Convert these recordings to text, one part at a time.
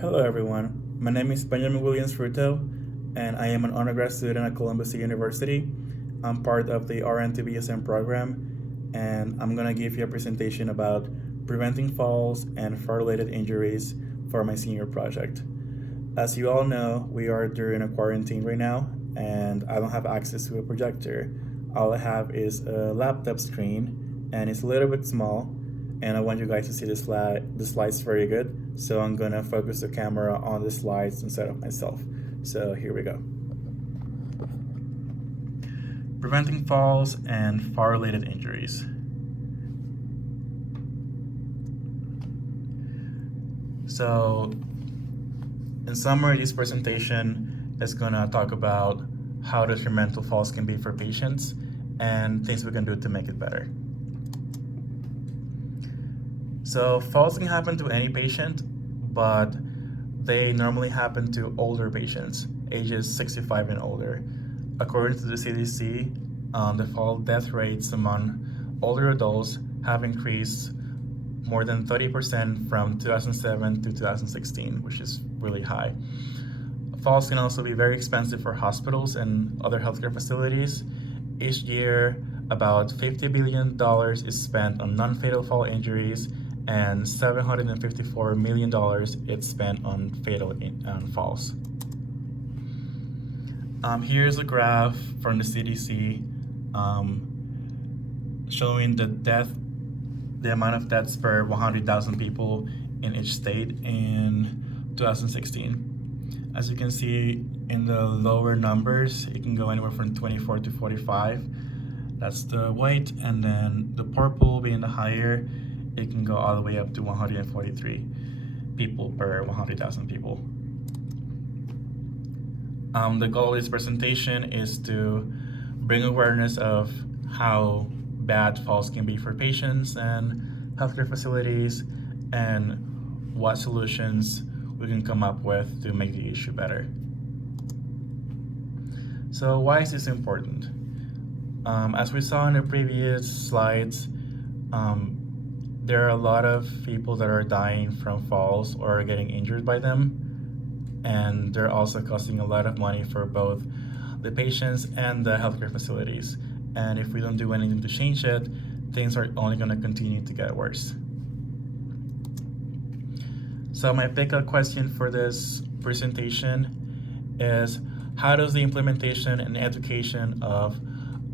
Hello, everyone. My name is Benjamin Williams Fruto, and I am an undergrad student at Columbus University. I'm part of the RN2BSM program, and I'm going to give you a presentation about preventing falls and fall-related injuries for my senior project. As you all know, we are during a quarantine right now, and I don't have access to a projector. All I have is a laptop screen, and it's a little bit small, and I want you guys to see the slides very good. So I'm gonna focus the camera on the slides instead of myself. So here we go. Preventing falls and fall-related injuries. So, in summary, this presentation is gonna talk about how detrimental falls can be for patients and things we can do to make it better. So falls can happen to any patient, but they normally happen to older patients, ages 65 and older. According to the CDC, the fall death rates among older adults have increased more than 30% from 2007 to 2016, which is really high. Falls can also be very expensive for hospitals and other healthcare facilities. Each year, about $50 billion is spent on non-fatal fall injuries, and $754 million it's spent on fatal falls. Here's a graph from the CDC showing the amount of deaths per 100,000 people in each state in 2016. As you can see in the lower numbers, it can go anywhere from 24 to 45. That's the white, and then the purple being the higher, it can go all the way up to 143 people per 100,000 people. The goal of this presentation is to bring awareness of how bad falls can be for patients and healthcare facilities, and what solutions we can come up with to make the issue better. So why is this important? As we saw in the previous slides, there are a lot of people that are dying from falls or getting injured by them, and they're also costing a lot of money for both the patients and the healthcare facilities. And if we don't do anything to change it, things are only going to continue to get worse. So my pickup question for this presentation is, how does the implementation and education of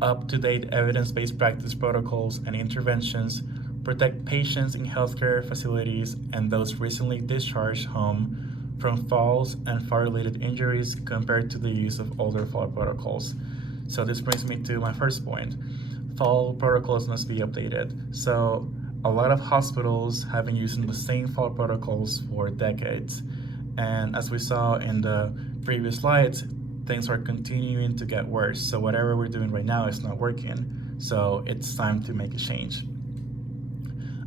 up-to-date evidence-based practice protocols and interventions protect patients in healthcare facilities and those recently discharged home from falls and fall-related injuries compared to the use of older fall protocols? So this brings me to my first point. Fall protocols must be updated. So a lot of hospitals have been using the same fall protocols for decades. And as we saw in the previous slides, things are continuing to get worse. So whatever we're doing right now is not working. So it's time to make a change.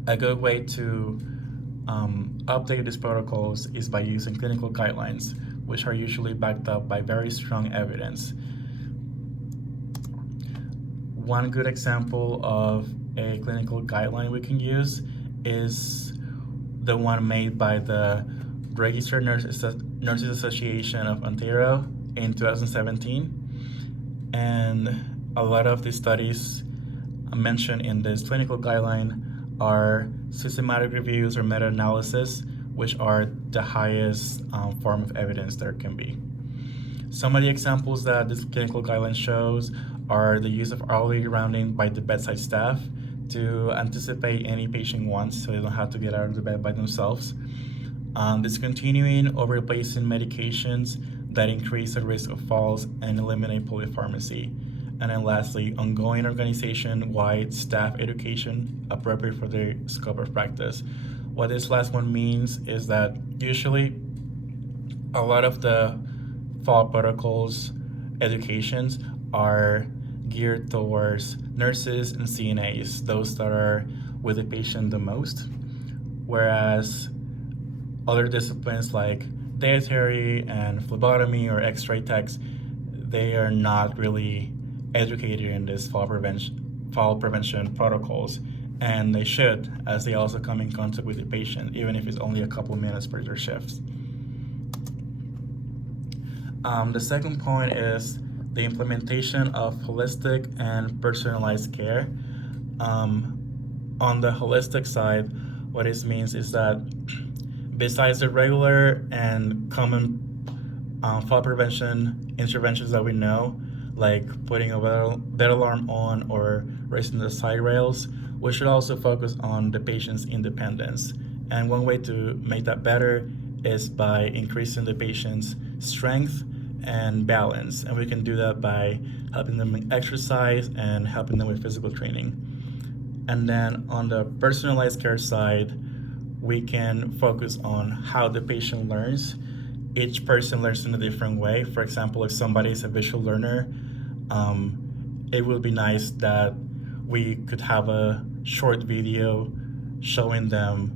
A good way to update these protocols is by using clinical guidelines, which are usually backed up by very strong evidence. One good example of a clinical guideline we can use is the one made by the Registered Nurses Association of Ontario in 2017. And a lot of the studies mentioned in this clinical guideline are systematic reviews or meta-analysis, which are the highest form of evidence there can be. Some of the examples that this clinical guideline shows are the use of early rounding by the bedside staff to anticipate any patient wants so they don't have to get out of the bed by themselves. Discontinuing or replacing medications that increase the risk of falls and eliminate polypharmacy. And then lastly, ongoing organization-wide staff education appropriate for their scope of practice. What this last one means is that usually a lot of the fall protocols educations are geared towards nurses and CNAs, those that are with the patient the most, whereas other disciplines like dietary and phlebotomy or x-ray techs, they are not really educated in this fall prevention protocols, and they should, as they also come in contact with the patient, even if it's only a couple minutes per their shifts. The second point is the implementation of holistic and personalized care. On the holistic side, what this means is that besides the regular and common fall prevention interventions that we know, like putting a bed alarm on or raising the side rails, we should also focus on the patient's independence. And one way to make that better is by increasing the patient's strength and balance. And we can do that by helping them exercise and helping them with physical training. And then on the personalized care side, we can focus on how the patient learns. Each person learns in a different way. For example, if somebody is a visual learner, it would be nice that we could have a short video showing them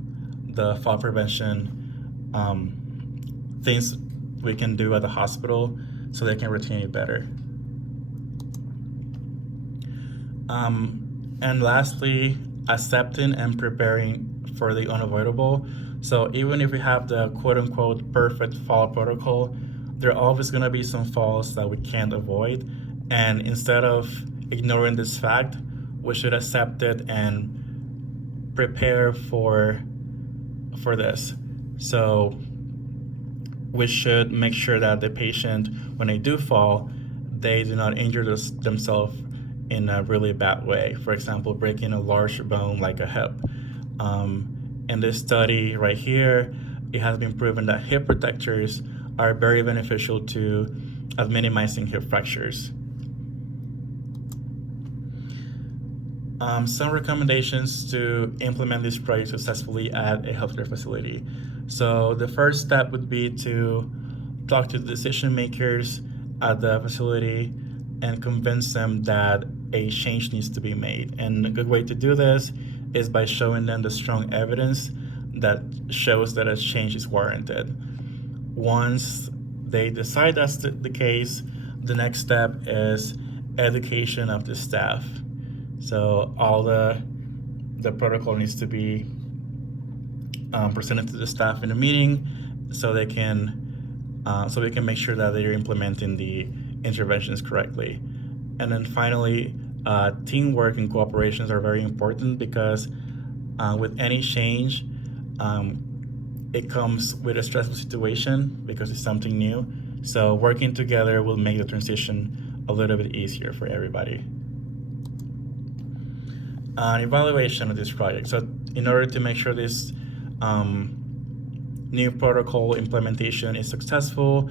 the fall prevention things we can do at the hospital so they can retain it better. And lastly, accepting and preparing for the unavoidable. So even if we have the quote unquote perfect fall protocol, there are always going to be some falls that we can't avoid. And instead of ignoring this fact, we should accept it and prepare for this. So we should make sure that the patient, when they do fall, they do not injure themselves in a really bad way. For example, breaking a large bone like a hip. In this study right here, it has been proven that hip protectors are very beneficial to minimizing hip fractures. Some recommendations to implement this project successfully at a healthcare facility. So the first step would be to talk to the decision makers at the facility and convince them that a change needs to be made. And a good way to do this is by showing them the strong evidence that shows that a change is warranted. Once they decide that's the case, the next step is education of the staff. So all the protocol needs to be presented to the staff in a meeting, so they can so we can make sure that they're implementing the interventions correctly. And then finally, teamwork and cooperations are very important because with any change, it comes with a stressful situation because it's something new. So working together will make the transition a little bit easier for everybody. Evaluation of this project. So in order to make sure this new protocol implementation is successful,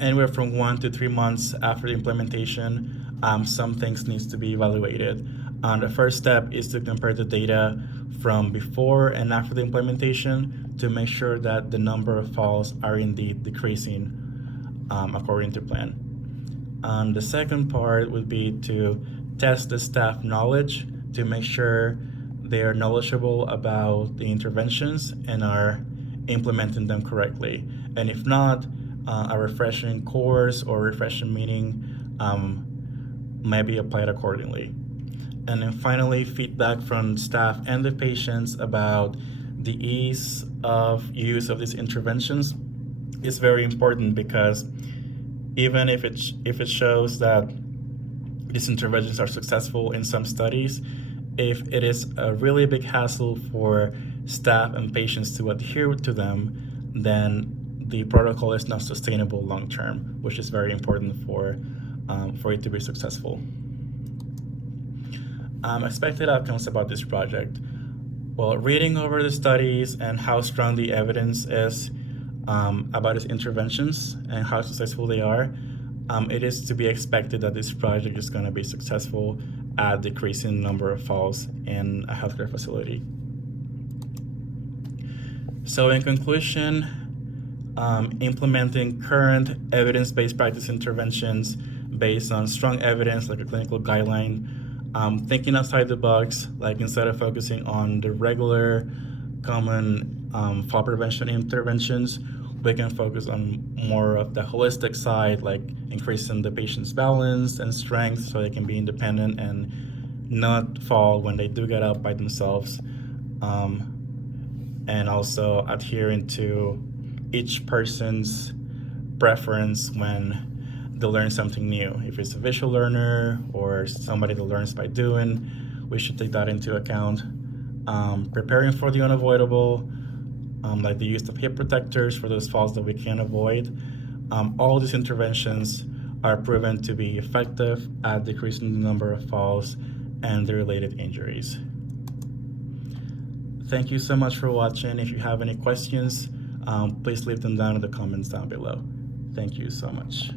anywhere from 1 to 3 months after the implementation, some things needs to be evaluated. The first step is to compare the data from before and after the implementation to make sure that the number of falls are indeed decreasing according to plan. The second part would be to test the staff knowledge to make sure they are knowledgeable about the interventions and are implementing them correctly. And if not, a refreshing course or refreshing meeting may be applied accordingly. And then finally, feedback from staff and the patients about the ease of use of these interventions is very important because even if it shows that these interventions are successful in some studies, if it is a really big hassle for staff and patients to adhere to them, then the protocol is not sustainable long term, which is very important for it to be successful. Expected outcomes about this project. Well, reading over the studies and how strong the evidence is about its interventions and how successful they are, it is to be expected that this project is going to be successful at decreasing the number of falls in a healthcare facility. So in conclusion, implementing current evidence-based practice interventions based on strong evidence like a clinical guideline, thinking outside the box, like instead of focusing on the regular common fall prevention interventions, we can focus on more of the holistic side, like increasing the patient's balance and strength so they can be independent and not fall when they do get up by themselves. And also adhering to each person's preference when they learn something new. If it's a visual learner or somebody that learns by doing, we should take that into account. Preparing for the unavoidable, like the use of hip protectors for those falls that we can't avoid. All these interventions are proven to be effective at decreasing the number of falls and the related injuries. Thank you so much for watching. If you have any questions, please leave them down in the comments down below. Thank you so much.